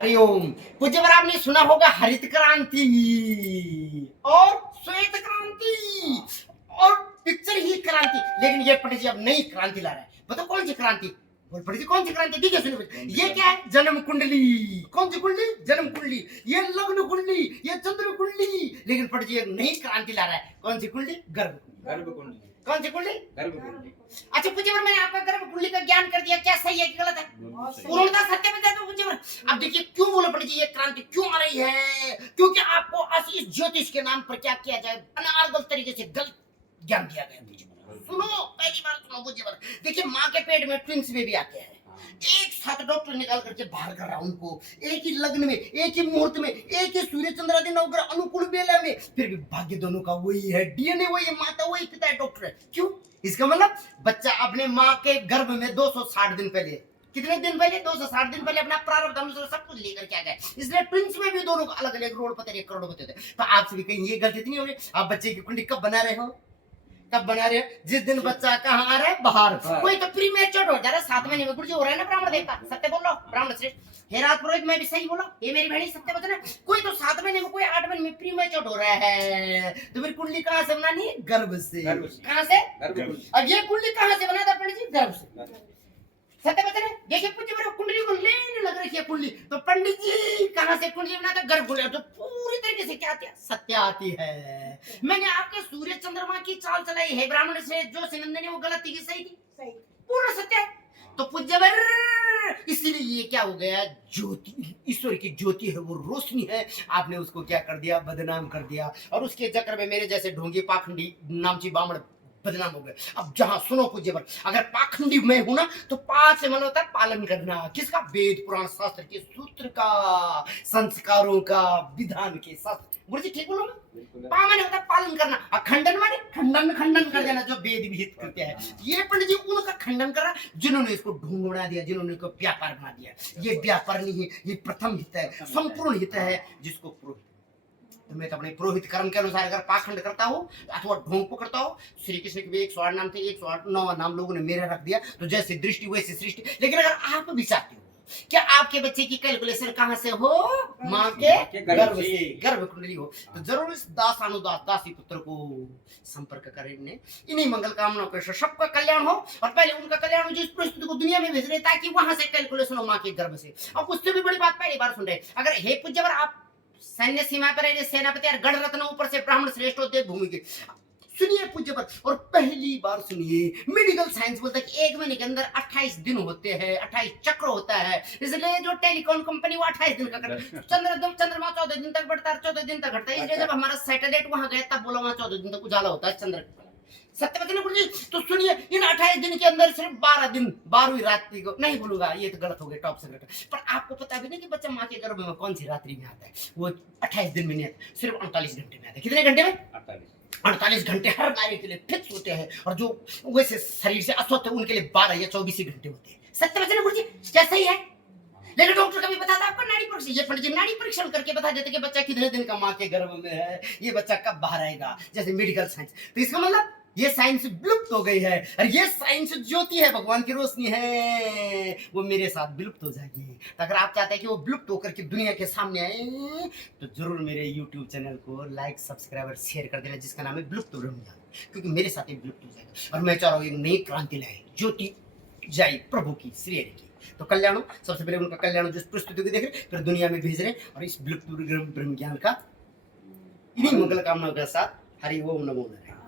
हरिओम। पूज्यवर आपने सुना होगा हरित क्रांति और श्वेत क्रांति और पिक्चर ही क्रांति, लेकिन ये पंडित जी अब नई क्रांति ला रहा है। बताओ कौन सी क्रांति? बोल पंडित जी कौन सी क्रांति? ठीक है सुनिए, ये क्या है? जन्म कुंडली। कौन सी कुंडली? जन्म कुंडली। ये लग्न कुंडली, ये चंद्र कुंडली। लेकिन पंडित जी एक नई क्रांति ला रहा है। कौन सी कुंडली? गर्भ कुंडली। कौन सी कुंडली? गर्भ कुंडली। अच्छा पूज्यवर, मैंने आपका गर्भ कुंडली का ज्ञान कर दिया, क्या सही है कि गलत है? पूर्णतः सत्य बता दो पूज्यवर। अब देखिए क्यों बोलो पंडित जी ये क्रांति क्यों आ रही है? क्योंकि आपको आशीष ज्योतिष के नाम पर क्या किया जाए, अनार्गल तरीके से गलत ज्ञान दिया गया पूज्यवर। सुनो, पहली बार सुनो पूज्यवर। देखिए माँ के पेट में ट्विंस बेबी आते हैं, एक साथ डॉक्टर निकाल करके बाहर कर रहा उनको, एक ही लग्न में, एक ही मुहूर्त में, एक ही सूर्य चंद्रादि नवग्रह अनुकूल बेला में, फिर भी भाग्य दोनों का वही है, डीएनए वही है, माता वही, पिता है डॉक्टर है। क्यों? इसका मतलब बच्चा अपने माँ के गर्भ में 260 दिन पहले, कितने दिन पहले? 260 दिन पहले अपना प्रारब्ध अनुसार सब कुछ लेकर के आ गए। इसलिए ट्विंस में भी दोनों को अलग अलग करोड़पति, 1 करोड़ होते थे। तो आपसे भी कहीं ये गलती नहीं हो रही? आप बच्चे की कुंडली कब बना रहे हो? कब बना रहे हो? जिस दिन बच्चा कहाँ आ रहा है? बाहर। कोई तो प्रीमेच्योर हो जा रहा है, 7 महीने में गुरुजी हो रहा है ना ब्राह्मण देवता। सत्य बोल रहा हूँ ब्राह्मण श्रेष्ठ। हे राज पुरोहित, मैं भी सही बोला? ये मेरी बहनी सत्य वचन है। कोई तो 7 महीने में, कोई 8 महीने में प्रीमेच्योर हो रहा है, तो फिर कुंडली कहाँ से बनानी है? गर्भ से। कहाँ से? अब ये कुंडली कहाँ से बना था पंडित जी? गर्भ से। सत्य वचन है। देखिए पूज्य मेरे कुंडली को लेने लग रही है कुंडली, तो पंडित जी कहाँ से कुंडली बनाता? गर्भ कुंडली। तो पूरी तरीके से क्या आती है? सत्य आती है। मैंने आपके सूर्य चंद्रमा की चाल चलाई है ब्राह्मण से, जो सिनंदनी वो गलत थी कि सही थी? सही। पूर्ण सत्य है। तो पूज्यवर इसलिए ये क्या हो गया? ज्योति, ईश्वर की ज्योति है, वो रोशनी है, आपने उसको क्या कर दिया? बदनाम कर दिया। और उसके चक्कर में मेरे जैसे ढोंगी पाखंडी नामची बामण बदनाम हो गए। अब जहां सुनो पूज्यवर, अगर पाखंडी मैं हूं ना, तो पांच से मन होता है पालन करना। किसका? वेद पुराण शास्त्र के सूत्र का, संस्कारों का, विधान के शास्त्र। गुरु जी ठीक बोलो ना? पा माने होता है पालन करना, और खंडन माने खंडन कर देना, जो वेद विहित करते हैं। ये पंडित जी उनका खंडन करा जिन्होंने इसको ढोंग बना दिया, जिन्होंने इसको व्यापार बना दिया। ये व्यापार नहीं है, ये प्रथम हित है, संपूर्ण हित है, जिसको पुरोहित। तो मैं तो अपने पुरोहित कर्म के अनुसार अगर पाखंड करता हूँ अथवा ढोंग को करता हूँ, श्री कृष्ण के भी 108 नाम थे, 109 नाम लोगों ने मेरा रख दिया, तो जैसे दृष्टि वैसी सृष्टि। लेकिन अगर आप भी चाहते हो क्या आपके बच्चे की कैलकुलेशन कहां से हो? माँ के गर्भ से, गर्भ कुंडली हो, तो जरूर इस दासानुदास दासी पुत्र को संपर्क करें। इन्हीं मंगल कामनाओं के सबका कल्याण हो, और पहले उनका कल्याण हो जो इस परिस्थिति को दुनिया में भेज रहे, ताकि वहां से कैलकुलेशन हो माँ के गर्भ से। अब उससे भी बड़ी बात पहली बार सुन रहे, अगर हे पूज्यवर आप सैन्य सीमा पर सेनापति और गढ़ रत्न ऊपर से ब्राह्मण श्रेष्ठ होते भूमि के, सुनिए पूज्य पर, और पहली बार सुनिए, मेडिकल साइंस बोलता है कि 1 महीने के अंदर 28 दिन होते हैं, 28 चक्र होता है। इसलिए जो टेलीकॉम कंपनी वो 28 दिन का करता, चंद्रमा 14 दिन तक बढ़ता है, 14 दिन तक घटता है। इसलिए जब हमारा सैटेलाइट वहां गया तब बोला वहां 14 दिन तक उजाला होता है चंद्र। सत्य बता गुरु जी। तो सुनिए, इन 28 दिन के अंदर सिर्फ 12 दिन, 12वीं रात्रि को नहीं बोलूंगा, ये तो गलत हो गया, टॉप सीक्रेट। पर आपको पता भी नहीं कि बच्चा माँ के गर्भ में कौन सी रात्रि में आता है? वो 28 दिन में नहीं आता, सिर्फ 48 घंटे में आता है। कितने घंटे में? 48 घंटे हर नारी के लिए फिक्स होते हैं, और जो वैसे शरीर से अस्वस्थ है उनके लिए 12 या 24 ही घंटे होते हैं। सत्य वचन गुरु जी, क्या सही है? लेकिन डॉक्टर कभी बताता आपको नाड़ी परीक्षण, ये पंडित जी नाड़ी परीक्षण करके बता देते कि बच्चा कितने दिन का माँ के गर्भ में है, ये बच्चा कब बाहर आएगा, जैसे मेडिकल साइंस। तो इसका मतलब ये साइंस विलुप्त हो गई है, और ये साइंस ज्योति है, भगवान की रोशनी है, वो मेरे साथ विलुप्त हो जाएगी। तो अगर आप चाहते हैं कि वो विलुप्त होकर के दुनिया के सामने आए, तो जरूर मेरे YouTube चैनल को लाइक, सब्सक्राइब और शेयर कर देना, जिसका नाम है विलुप्त ब्रह्मज्ञान, क्योंकि मेरे साथ ये विलुप्त हो जाएगा। और मैं चाह रहा हूँ एक नई क्रांति लाए, ज्योति जाए प्रभु की, श्री हरि की। तो कल्याण हो, सबसे पहले उनका कल्याण हो, जिस प्रस्तुति को देख रहे फिर दुनिया में भेज रहे, और इस विलुप्त ब्रह्म ज्ञान का इन्हीं मंगल कामनाओं के साथ हरि ओम नमो नारायण।